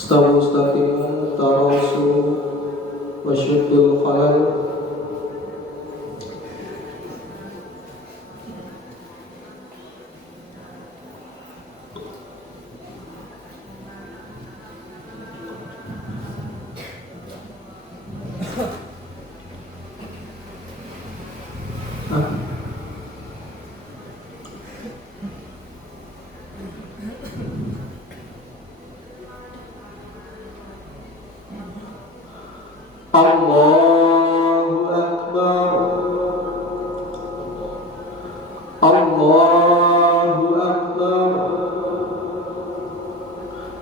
Stawu mustaqiman tarasu wa syuddul khalal. Allahu Akbar. Allahu Akbar.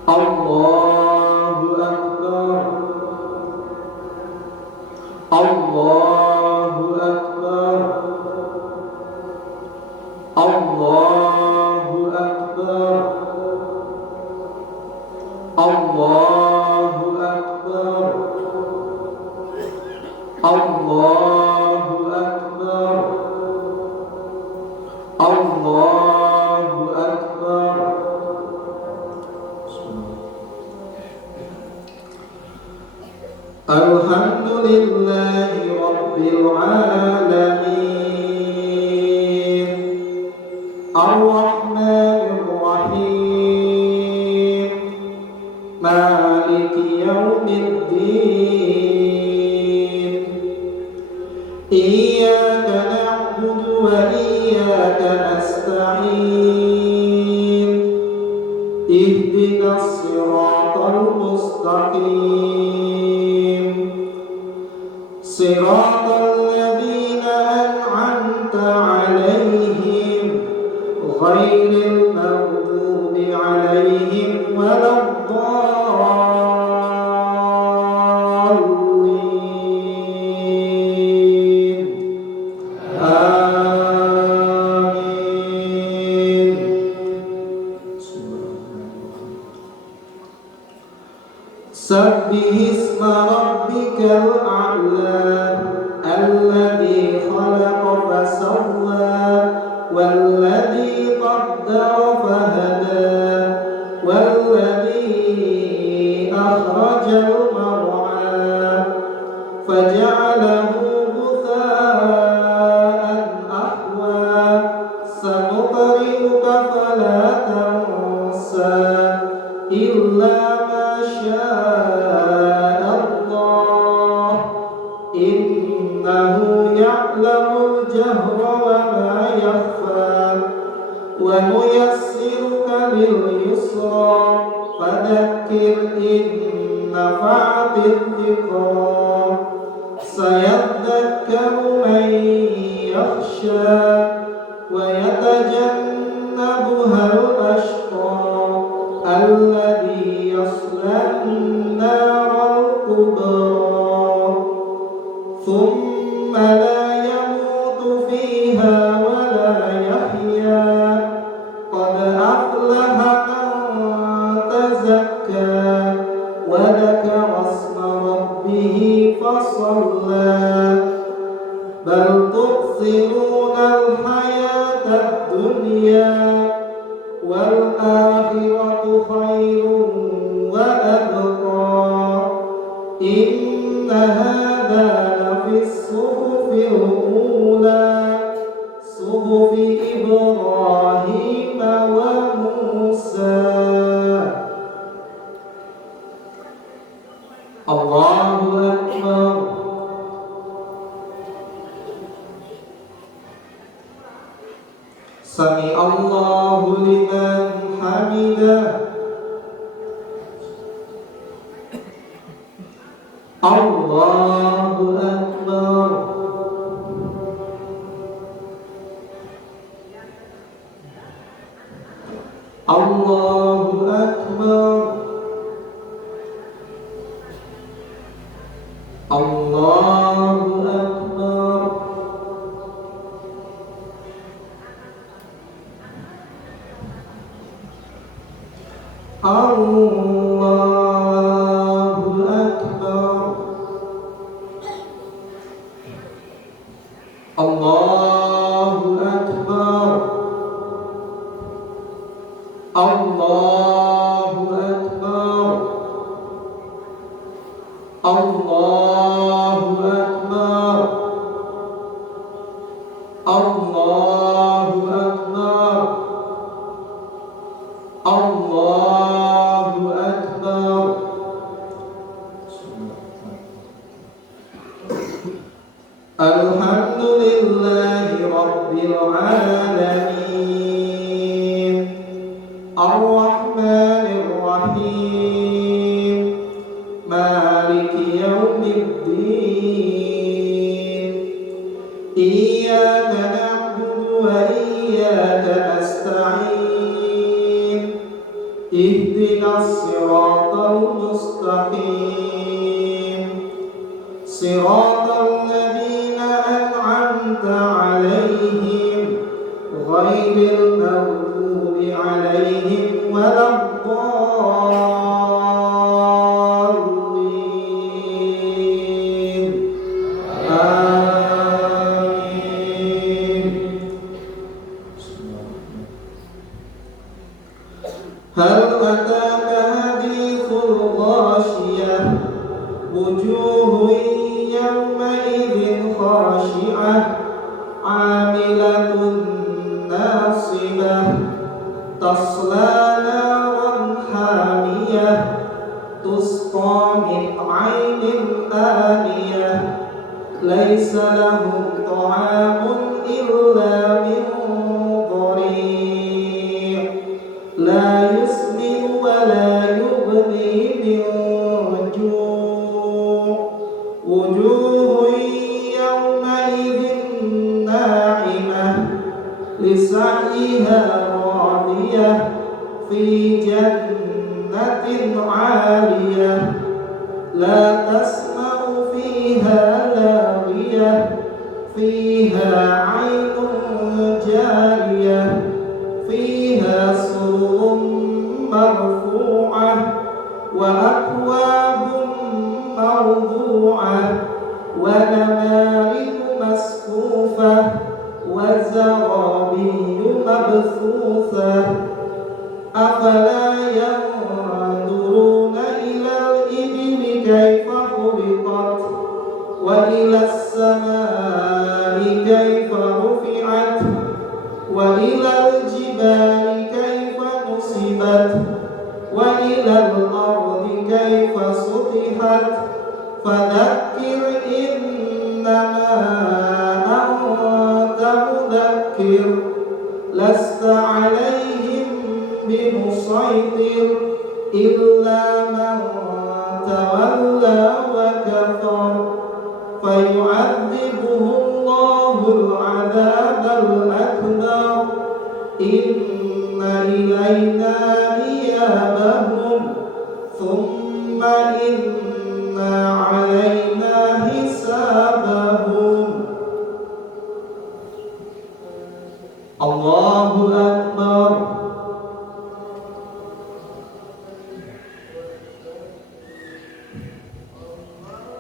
Allahu Akbar. Allahu Akbar. Allahu Akbar. Allahu Akbar. Allahu Akbar. Allahu Akbar. Alhamdulillahi Rabbil Alamin. Ar-Rahmanir Rahim. Maliki Yawmiddin. Iyyaka na'budu wa iyyaka nasta'in. Ihdinas siratal mustaqim. Siratal ladzina an'amta 'alaihim ghairil maghdubi 'alaihim waladdallin. Amin. Sabbihisma rabbikal a'la alladzi khalaqa fasawwa walladzi qaddara fahada walladzi akhrajal mar'a faja'alahu ghutha'an ahwa sanuqri'uka fala tansa illa ma syaa Allah innahu ya'lamul jahra wa ma yakhfa wa nuyassiruka lil yusra fadhakkir in nafa'atit dhikra sayadhakkaru man yakhsha wa yatajannabuha al-ashqa alladhi yasla an-nara al-kubra thumma la yamutu fiha wa la yahya qad aflaha man tazakka wa dhakara isma rabbih fasalla bal tu'thiruna al-hayata ad-dunya wal akhiratu khairun wa abqa inna hadha lafis suhufil ula suhufi Ibrahim wa Musa. Allahu Akbar. Sami Allahu liman hamidah. Allahu Akbar. Allahu Akbar. Allahu Akbar. Allahu Akbar. Allahu Akbar. Allahu Akbar. Allahu Akbar. Allahu Akbar. Allahu Akbar. Alhamdulillahi Rabbil Alamin. Ar-Rahmanir Rahim. Maliki Yawmiddin. Iyyaka na'budu wa iyyaka nasta'in. Ihdinas siratal mustaqim. Siratal ladzina an'amta 'alaihim ghairil maghdubi 'alaihim waladdallin. Amin. Hal ataka hadithul ghashiyah wujuhun yawmaidhin khashi'ah 'amilatun nasibah tasla naran hamiyah tusqa min 'ainin aniyah laysa lahum ta'amun illa min dhari' la yusmin wa la yughni min ju' wujuhun yawmaidhin na'imah lisa'yiha radiyah fi jannatin 'aliyah la tasma'u fiha laghiyah fiha 'aynun jariyah fiha sururun marfu'ah wa akwabun mawdu'ah wa namariqu masfufah wa zarabiyyu mabthufah afala yanzuruna ilal ibli kayfa khuliqat wa ilas samai kayfa rufi'at wa ilal jibali kayfa nusibat wa ilal ardi kayfa sutihat fadzakkir innama anta mudzakkir lasta 'alaihim bimusaitir illa man tawalla wa kafar fayu'adzibuhu Allahul 'adzabal akbar inna ilayna iyabahum thumma inna 'alaina hisabahum. Allahu Akbar.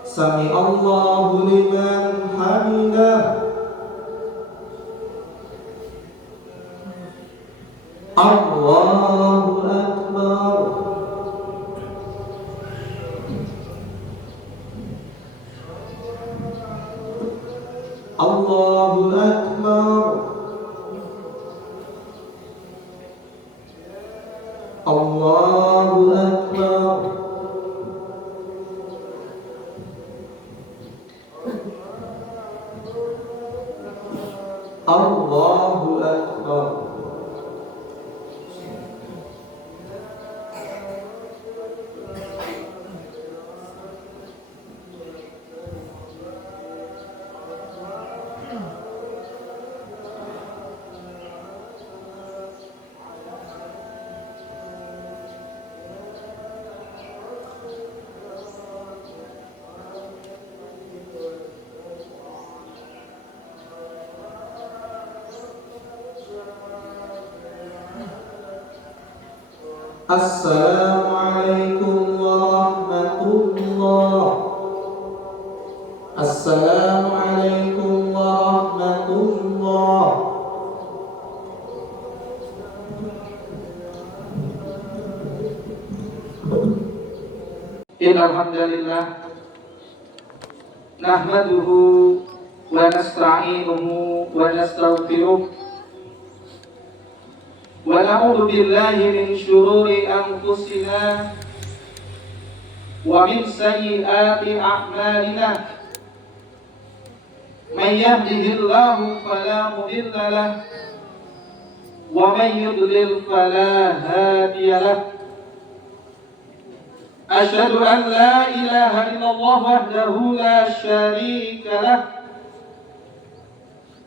Sami Allahu liman hamidah. Allahu Akbar. Allahu Akbar. Allahu Akbar. Allahu Akbar. Assalamualaikum warahmatullah. Assalamualaikum warahmatullah. Innal hamdalillah nahmaduhu wa nasta'inuhu wa nastaghfiruh wa na'udzu billahi min shururi anfusina wa min sayyiati a'malina. Man yahdihillahu fala mudilla lahu wa man yudlil fala hadiya lahu. أشهد أن لا إله إلا الله وحده لا شريك له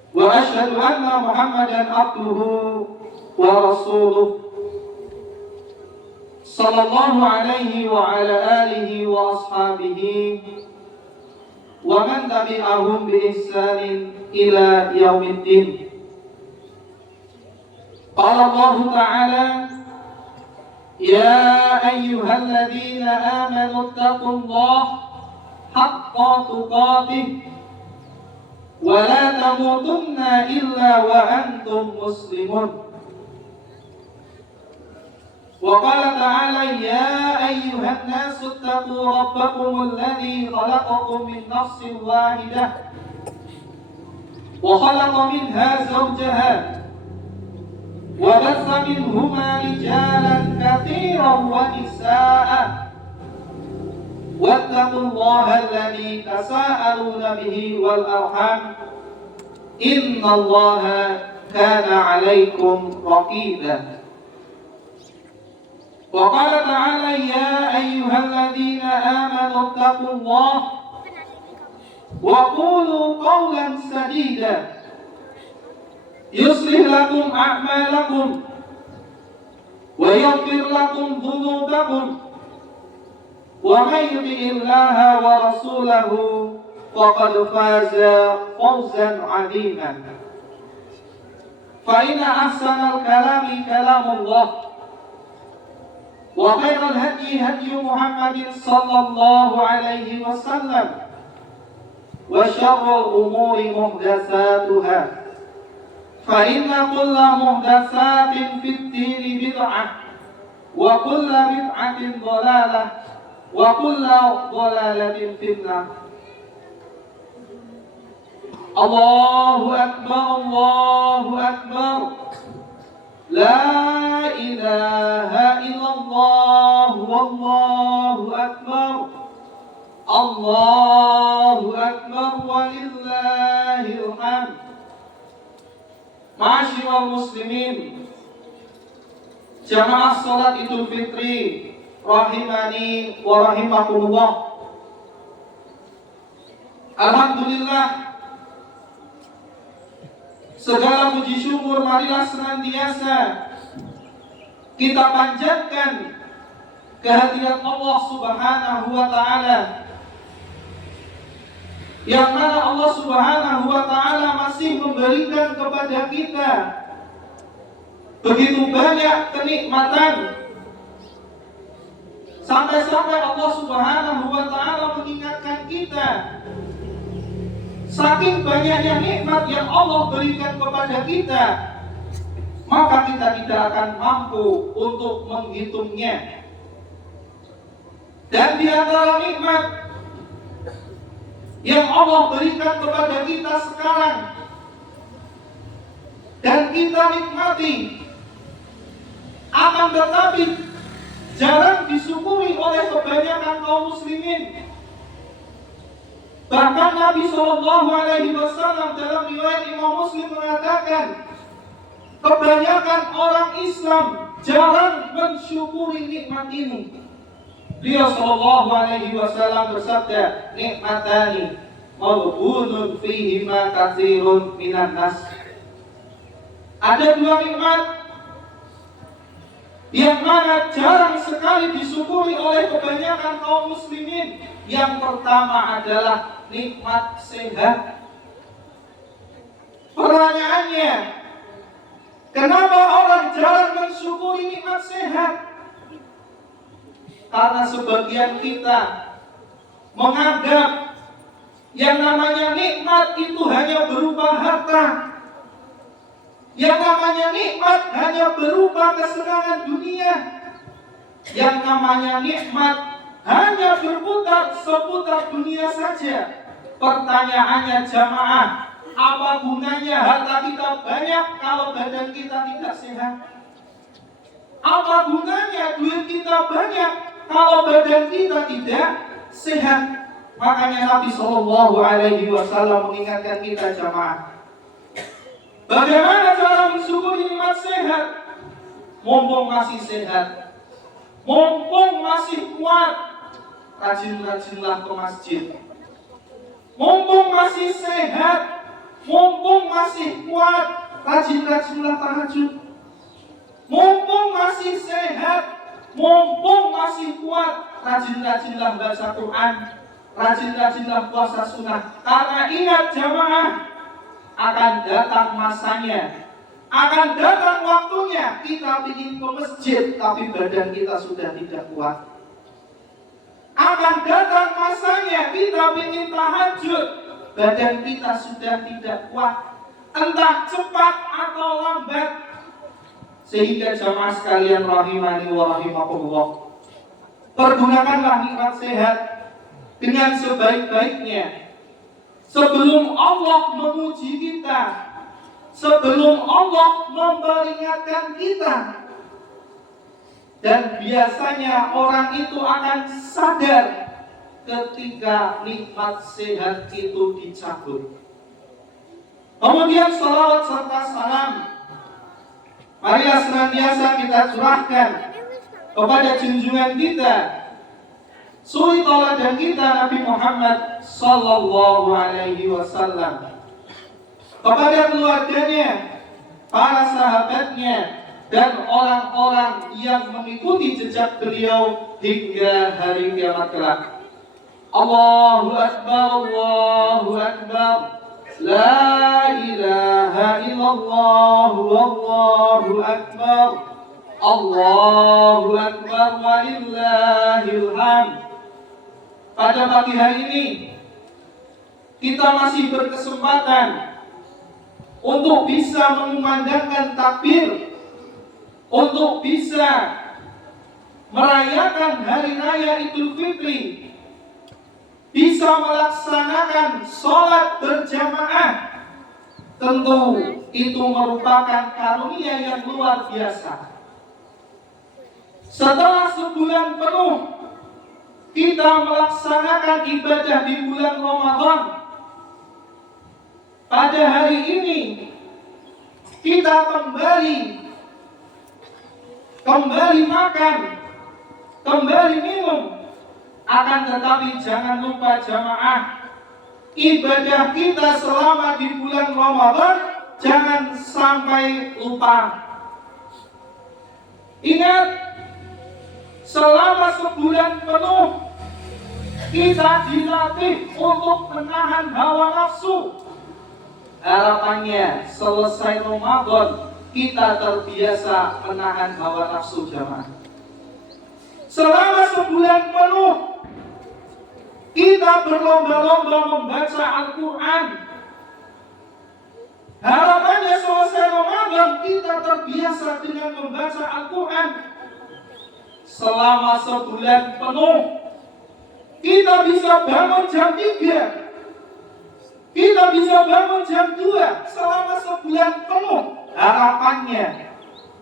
وأشهد أن محمدا عبده ورسوله صلى الله عليه وعلى آله وأصحابه ومن تبعهم بإحسان إلى يوم الدين. قال الله تعالى: يا أيها الذين آمنوا اتقوا الله حق تقاته ولا تموتن إلا وأنتم مسلمون. وقال تعالى: يا أيها الناس اتقوا ربكم الذي خلقكم من نفس واحدة وخلق منها زوجها وبث منهما رجالا كثيرا ونساء واتقوا الله الذي تساءلون به والأرحام إن الله كان عليكم رقيبا. وقال تعالى: يا أيها الذين آمنوا اتقوا الله وقولوا قولا سديدا يصلح لكم أعمالكم ويغفر لكم ذنوبكم ومن يطع الله ورسوله فقد فاز فوزا عظيما. فإن أحسن الكلام كلام الله وخير الهدي هدي محمد صلى الله عليه وسلم وشر الأمور محدثاتها فإن كل محدثات في الدين بدعة وكل بدعة ضلالة وكل ضلالة في النار. الله أكبر الله أكبر لا إله إلا الله والله أكبر الله أكبر ولله الحمد. Ma'asyiral muslimin, jamaah salat Idul Fitri rahimani wa rahimakumullah. Alhamdulillah, segala puji syukur marilah senantiasa kita panjatkan kehadirat Allah Subhanahu wa taala, yang mana Allah Subhanahu wa ta'ala masih memberikan kepada kita begitu banyak kenikmatan, sampai-sampai Allah Subhanahu wa ta'ala mengingatkan kita, saking banyaknya nikmat yang Allah berikan kepada kita, maka kita tidak akan mampu untuk menghitungnya. Dan di antara nikmat yang Allah berikan kepada kita sekarang dan kita nikmati, akan tetapi jarang disyukuri oleh kebanyakan kaum muslimin. Bahkan Nabi SAW dalam riwayat Imam Muslim mengatakan, kebanyakan orang Islam jarang mensyukuri nikmat ini. Beliau SAW bersabda, nikmatani maghbunun fihima katsirun minan nas. Ada dua nikmat yang mana jarang sekali disyukuri oleh kebanyakan kaum muslimin. Yang pertama adalah nikmat sehat. Pertanyaannya, kenapa orang jarang mensyukuri nikmat sehat? Karena sebagian kita menganggap yang namanya nikmat itu hanya berupa harta, yang namanya nikmat hanya berupa kesenangan dunia, yang namanya nikmat hanya berputar seputar dunia saja. Pertanyaannya jamaah, apa gunanya harta kita banyak kalau badan kita tidak sehat? Apa gunanya duit kita banyak kalau badan kita tidak sehat? Makanya Nabi Shallallahu Alaihi Wasallam mengingatkan kita jamaah, bagaimana cara mensyukuri nikmat sehat? Mumpung masih sehat, mumpung masih kuat, rajin-rajinlah ke masjid. Mumpung masih sehat, mumpung masih kuat, rajin-rajinlah tahajud. Mumpung masih sehat, mumpung masih kuat, rajin-rajinlah baca Quran, rajin-rajinlah puasa sunnah. Karena ingat jamaah, akan datang masanya, akan datang waktunya kita ingin ke masjid tapi badan kita sudah tidak kuat. Akan datang masanya kita ingin tahajud, badan kita sudah tidak kuat, entah cepat atau lambat. Sehingga jamaah sekalian rahimani wa rahimakumullah, pergunakanlah nikmat sehat dengan sebaik-baiknya. Sebelum Allah memuji kita, sebelum Allah memperingatkan kita. Dan biasanya orang itu akan sadar ketika nikmat sehat itu dicabut. Kemudian salawat serta salam marilah senantiasa kita curahkan kepada junjungan kita, suri tauladan kita Nabi Muhammad Sallallahu Alaihi Wasallam, kepada keluarganya, para sahabatnya, dan orang-orang yang mengikuti jejak beliau hingga hari kiamat kelak. Allahu Akbar, Allahu Akbar, la ilaha illallah, Allahu Akbar, Allahu Akbar, walillahil hamd. Pada pagi hari ini kita masih berkesempatan untuk bisa mengumandangkan takbir, untuk bisa merayakan hari raya Idul Fitri, bisa melaksanakan sholat berjamaah. Tentu itu merupakan karunia yang luar biasa. Setelah sebulan penuh kita melaksanakan ibadah di bulan Ramadan, pada hari ini kita kembali makan, kembali minum. Akan tetapi jangan lupa jamaah, ibadah kita selama di bulan Ramadan jangan sampai lupa. Ingat, selama sebulan penuh kita dilatih untuk menahan hawa nafsu. Harapannya selesai Ramadan kita terbiasa menahan hawa nafsu jamaah. Selama sebulan penuh kita berlomba-lomba membaca Al-Quran. Harapannya selesai Ramadan kita terbiasa dengan membaca Al-Quran. Selama sebulan penuh kita bisa bangun jam 3, kita bisa bangun jam 2 selama sebulan penuh. Harapannya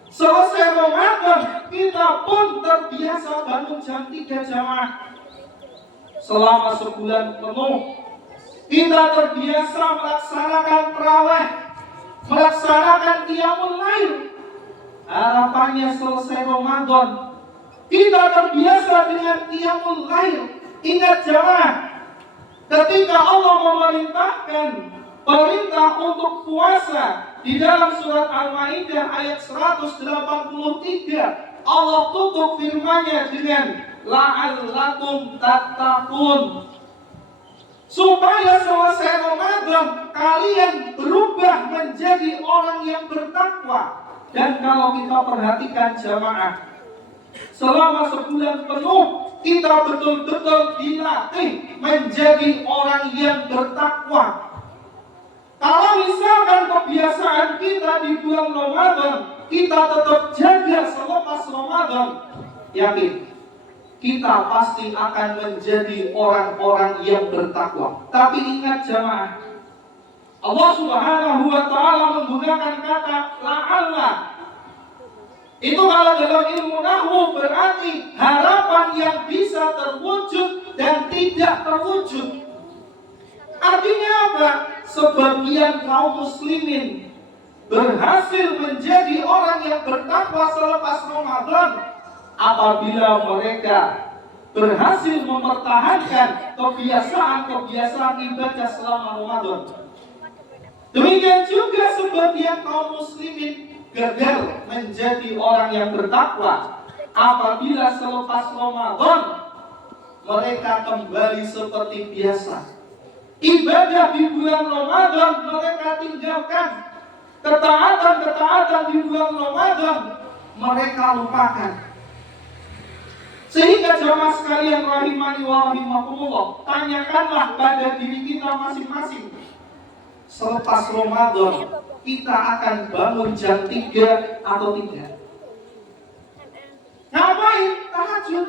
selesai Ramadan kita pun terbiasa bangun jam 3 jamaah. Selama sebulan penuh kita terbiasa melaksanakan tarawih, melaksanakan qiyamul lail. Harapannya selesai Ramadan kita terbiasa dengan qiyamul lail. Ingat jamaah, ketika Allah memerintahkan perintah untuk puasa di dalam surat Al-Maidah ayat 183, Allah tutup firman-Nya dengan la'allakum tattaqun, supaya selesai Ramadan kalian berubah menjadi orang yang bertakwa. Dan kalau kita perhatikan jamaah, selama sebulan penuh kita betul-betul dilatih menjadi orang yang bertakwa. Kalau misalkan kebiasaan kita di bulan Ramadan kita tetap jaga selepas Ramadan, yakin kita pasti akan menjadi orang-orang yang bertakwa. Tapi ingat jamaah, Allah Subhanahu wa ta'ala menggunakan kata la'alla. Itu kalau dalam ilmu nahwu berarti harapan yang bisa terwujud dan tidak terwujud. Artinya apa? Sebagian kaum muslimin berhasil menjadi orang yang bertakwa selepas Ramadan apabila mereka berhasil mempertahankan kebiasaan ibadah selama Ramadan. Demikian juga sebagian kaum muslimin gagal menjadi orang yang bertakwa apabila selepas Ramadan mereka kembali seperti biasa. Ibadah di bulan Ramadan mereka tinggalkan, ketaatan di bulan Ramadan mereka lupakan. Sehingga jamaah sekalian rahimani wa rahimakumullah, tanyakanlah pada diri kita masing-masing, selepas Ramadan kita akan bangun jam 3 atau tidak? Ngapain? Tahajud.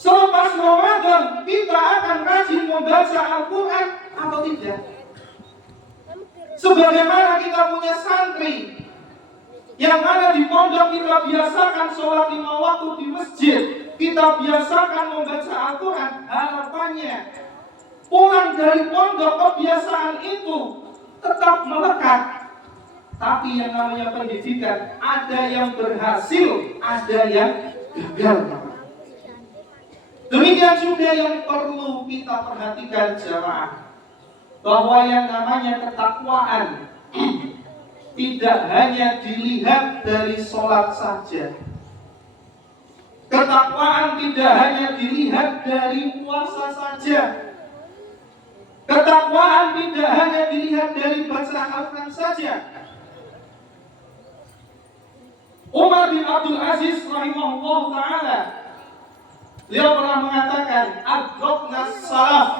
Selepas Ramadan kita akan rajin membaca Al-Quran atau tidak? Sebagaimana kita punya santri yang ada di pondok, kita biasakan sholat 5 waktu di masjid, kita biasakan membaca Al-Quran. Harapannya pulang dari pondok kebiasaan itu tetap melekat. Tapi yang namanya pendidikan, ada yang berhasil, ada yang gagal. Demikian juga yang perlu kita perhatikan jamaah, bahwa yang namanya ketakwaan tidak hanya dilihat dari sholat saja. Ketakwaan tidak hanya dilihat dari puasa saja. Ketakwaan tidak hanya dilihat dari baca Al-Quran saja. Umar bin Abdul Aziz rahimahullah ta'ala, beliau pernah mengatakan, adroknas salaf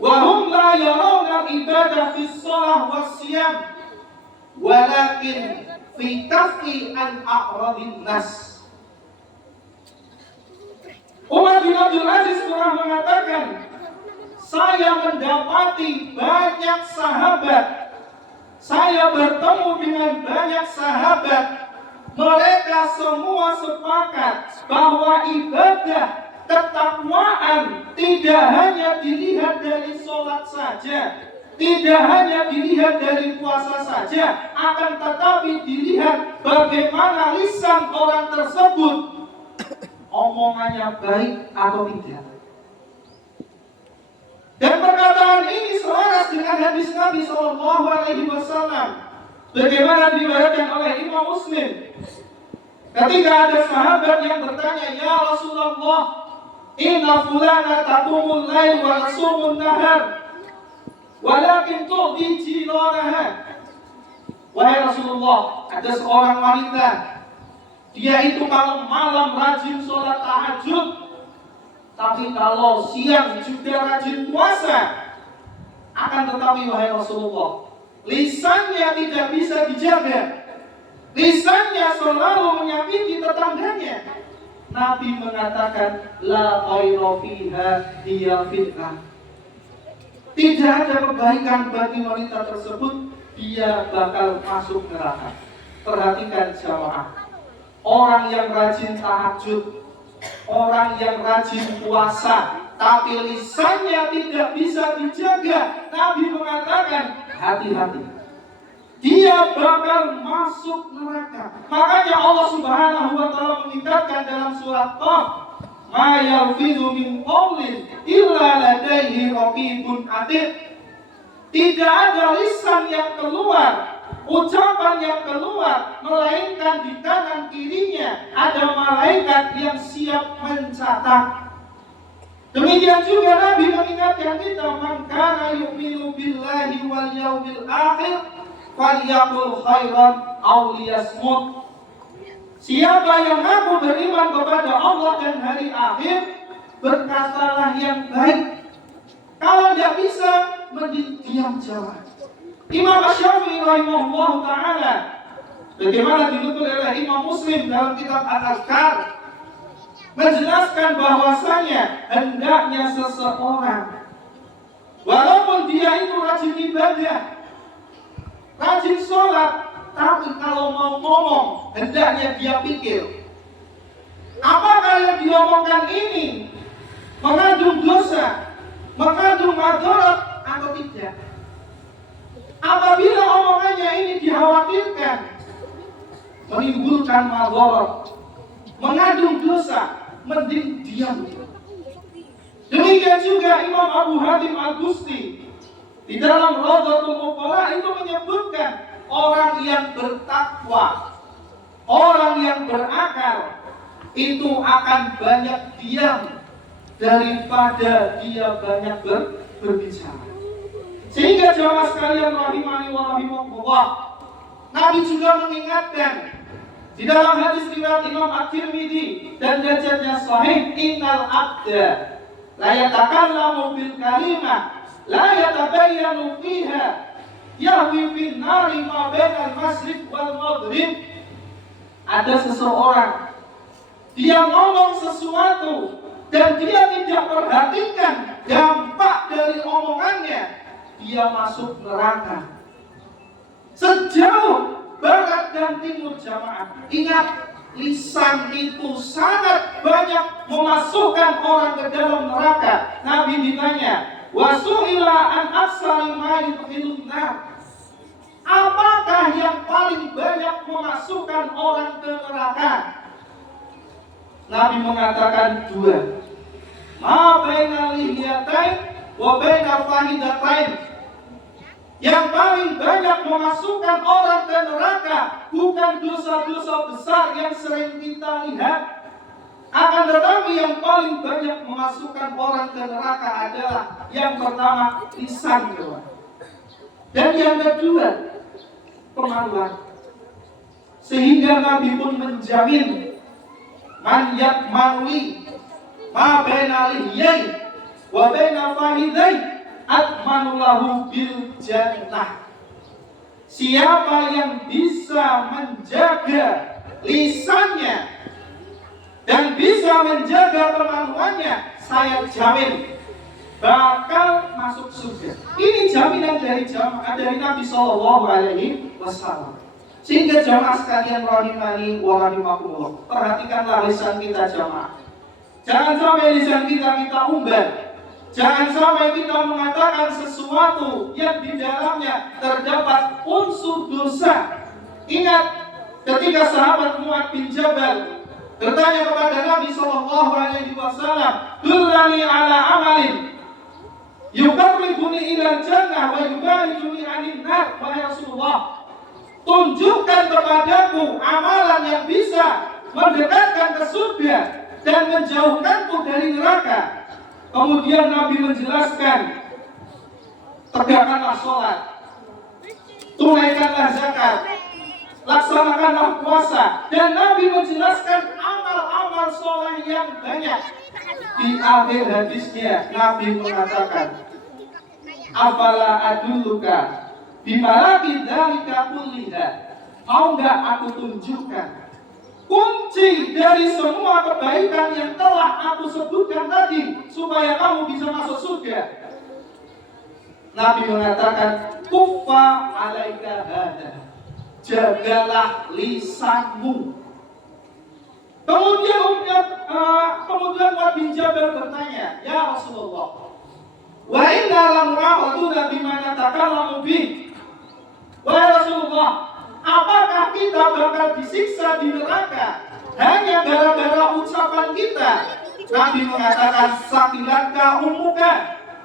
wahum la yarawna ibadah fis salah wassiyam walakin fi kafi an a'radin nas. Umar bin Abdul Aziz pernah mengatakan, saya mendapati banyak sahabat, saya bertemu dengan banyak sahabat, mereka semua sepakat bahwa ibadah ketakwaan tidak hanya dilihat dari sholat saja, tidak hanya dilihat dari puasa saja, akan tetapi dilihat bagaimana lisan orang tersebut, omongannya baik atau tidak. Dan perkataan ini selaras dengan hadis Nabi SAW, bagaimana diriwayatkan oleh Imam Muslim. Ketika ada sahabat yang bertanya, ya Rasulullah, inna fulana taqumul lail wa tasumun nahar, walakin tu'ti jiranaha. Wahai Rasulullah, ada seorang wanita, dia itu kalau malam rajin sholat tahajud, tapi kalau siang juga rajin puasa. Akan tetapi wahai Rasulullah, lisannya tidak bisa dijaga, lisannya selalu menyakiti tetangganya. Nabi mengatakan, la khayra fiha hiya fitnah. Tidak ada kebaikan bagi wanita tersebut, dia bakal masuk neraka. Perhatikan jamaah, orang yang rajin tahajud, orang yang rajin puasa, tapi lisannya tidak bisa dijaga, Nabi mengatakan, hati-hati, dia bakal masuk neraka. Makanya Allah Subhanahu wa ta'ala mengingatkan dalam surat Qaf, ma yalfidhu min qawlin illa ladaihi raqibun atid. Tidak ada lisan yang keluar, ucapan yang keluar, melainkan di kanan kirinya ada malaikat yang siap mencatat. Demikian juga Nabi mengingatkan kita, man kana yu'minu billahi wal yaumil akhir falyaqul khairan aw liyasmut. Siapa yang mengaku beriman kepada Allah dan hari akhir, berkatalah yang baik. Kalau tidak bisa, mending diam jawab. Imam Asy-Syafi'i rahimahullah ta'ala, bagaimana dinukil oleh Imam Muslim dalam kitab Al-Azkar, menjelaskan bahwasanya hendaknya seseorang walaupun dia itu rajin ibadah, rajin sholat, tapi kalau mau ngomong hendaknya dia pikir, apakah yang diomongkan ini mengandung dosa, mengandung madarat atau tidak. Apabila omongannya ini dikhawatirkan menimbulkan madarat, mengandung dosa, mending diam. Demikian juga Imam Abu Hatim Al-Busti di dalam Rawdatul Uqala itu menyebutkan orang yang bertakwa, orang yang berakal itu akan banyak diam daripada dia banyak berbicara. Sehingga jamaah sekalian rahimani wa rahimakumullah, Nabi juga mengingatkan di dalam hadis riwayat Imam At-Tirmidzi dan derajatnya sahih, innal abda la yatakallamu bil kalimah la yatabayyanu fiha yahwi fin nari ma bainal masyriq wal maghrib. Ada seseorang dia ngomong sesuatu dan dia tidak perhatikan dampak dari omongannya, dia masuk neraka. Sejauh barat dan timur jamaah. Ingat, lisan itu sangat banyak memasukkan orang ke dalam neraka. Nabi ditanya, wasu'ila an aksari ma yudkhilun nar. Apakah yang paling banyak memasukkan orang ke neraka? Nabi mengatakan dua. Ma baina lihyatain wa baina fahidatain. Yang paling banyak memasukkan orang ke neraka bukan dosa-dosa besar yang sering kita lihat, akan tetapi yang paling banyak memasukkan orang ke neraka adalah yang pertama lisan, dan yang kedua kemaluan. Sehingga Nabi pun menjamin, man yakmali ma baina lihyai wa baina fahidai atmanu lahu bil jannah. Siapa yang bisa menjaga lisannya dan bisa menjaga kemaluannya, saya jamin bakal masuk surga. Ini jaminan dari Nabi Shallallahu Alaihi Wasallam. Sehingga jamaah sekalian rahimani wa rahimakumullah, perhatikanlah lisan kita jamaah. Jangan sampai lisan kita umbar. Jangan sampai kita mengatakan sesuatu yang di dalamnya terdapat unsur dosa. Ingat, ketika sahabat Mu'adz bin Jabal bertanya kepada Nabi Shallallahu Alaihi Wasallam, "Dullani ala amalin yuqarribuni ila jannah wa yubaiduni 'anil nar." Wahai Rasulullah, tunjukkan kepadaku amalan yang bisa mendekatkan ke surga dan menjauhkanku dari neraka. Kemudian Nabi menjelaskan, tegakkanlah sholat, tunaikanlah zakat, laksanakanlah puasa, dan Nabi menjelaskan amal-amal soleh yang banyak. Di akhir hadisnya Nabi mengatakan, afala adulluka bimalaki dzalika kulliha. Mau enggak aku tunjukkan kunci dari semua kebaikan yang telah aku sebutkan tadi supaya kamu bisa masuk surga? Nabi mengatakan, kuffa alaika hada, jagalah lisanmu. Kemudian Mu'adz bin Jabal bertanya, ya Rasulullah, wa inna lam ra'uduna bima natakallamu bih. Wahai Rasulullah, apakah kita bakal disiksa di neraka hanya gara-gara ucapan kita? Nabi mengatakan, sakilatka ummuka,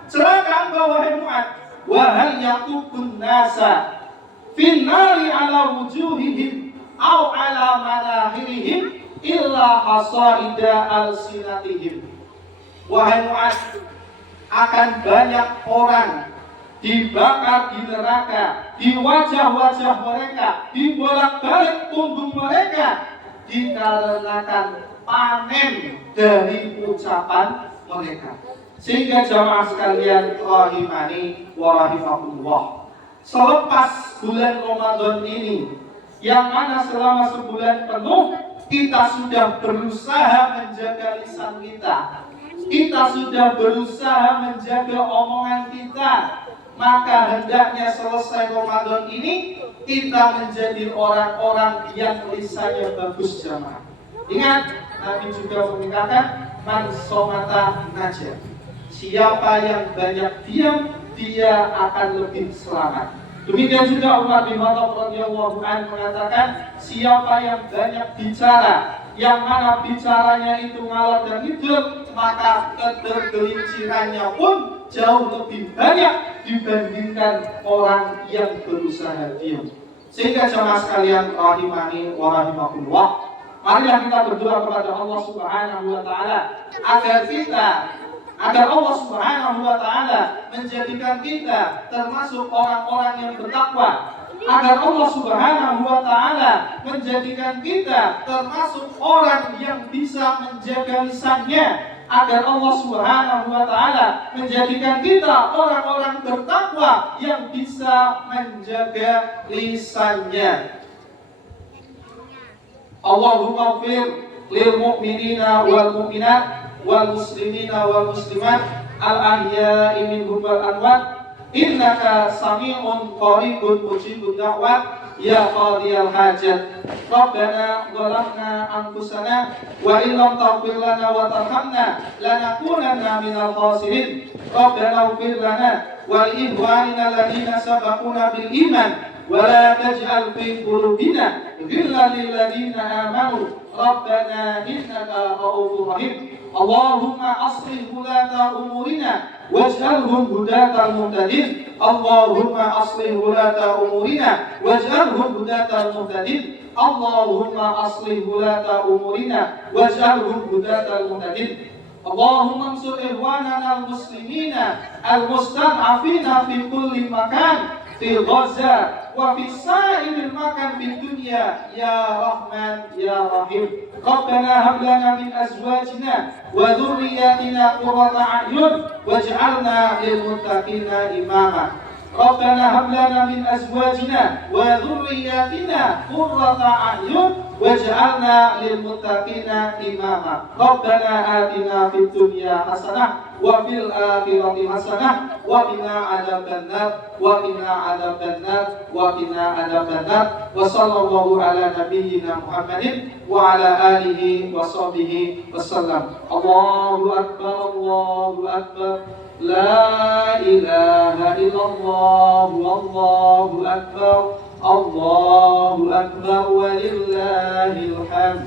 celaka engkau wahai Mu'adz. Wa hal yakubun nasa fin nari ala wujuhihim au ala manahirihim illa hasaida alsinatihim. Wahai Mu'adz, akan banyak orang dibakar di neraka, di wajah-wajah mereka, di bolak-balik punggung mereka, dikarenakan panen dari ucapan mereka. Sehingga jamaah sekalian rahimani wa rahimakumullah, selepas bulan Ramadan ini, yang mana selama sebulan penuh kita sudah berusaha menjaga lisan kita, kita sudah berusaha menjaga omongan kita, maka hendaknya selesai Ramadan ini kita menjadi orang-orang yang lisannya bagus jamaah. Ingat, Nabi juga mengatakan man somata najah. Siapa yang banyak diam, dia akan lebih selamat. Demikian juga Umar bin Khattab radhiyallahu anhu mengatakan, siapa yang banyak bicara, yang mana bicaranya itu ngalor dan ngidul, maka ketergelincirannya pun jauh lebih banyak dibandingkan orang yang berusaha diam. Sehingga jemaah sekalian rahimani wa rahimakumullah, marilah kita berdoa kepada Allah Subhanahu wa taala agar Allah Subhanahu wa taala menjadikan kita termasuk orang-orang yang bertakwa, agar Allah Subhanahu wa taala menjadikan kita termasuk orang yang bisa menjaga lisannya, agar Allah Subhanahu wa taala menjadikan kita orang-orang bertakwa yang bisa menjaga lisannya. Allahumma ighfir lil mu'minina wal mu'minat wal muslimina wal muslimat al ahya'i minhum wal amwat innaka sami'un qaribun mujibud da'wat ya qadiyal hajat. Rabbana zalamna anfusana wa illam taghfir lana wa tarhamna lanakunanna minal khasirin. Rabbana ighfir lana wa li ikhwanina alladhina sabaquna bil iman ولا تجعل في قلوبنا غلا للذين آمنوا ربنا إنك رؤوف رحيم. اللهم أصلح ولاة أمورنا واجعلهم هداة المهتدين. اللهم أصلح ولاة أمورنا واجعلهم هداة المهتدين. اللهم أصلح ولاة أمورنا واجعلهم هداة المهتدين. اللهم انصر إخواننا المسلمين المستضعفين في كل مكان في غزة وفي سائر المكان في الدنيا يا رحمن يا رحيم. ربنا هب لنا من أزواجنا وذرياتنا قرة أعين واجعلنا للمتقين إماما. ربنا هب لنا من أزواجنا وذرياتنا قرة أعين واجعلنا للمتقين إماما. ربنا آتنا في الدنيا حسنة وفي الآخرة حسنة وقنا عذاب النار وقنا عذاب النار وقنا عذاب النار. وصلى الله على نبينا محمد وعلى آله وصحبه وسلم. الله أكبر الله أكبر لا إله إلا الله والله أكبر الله أكبر ولله الحمد.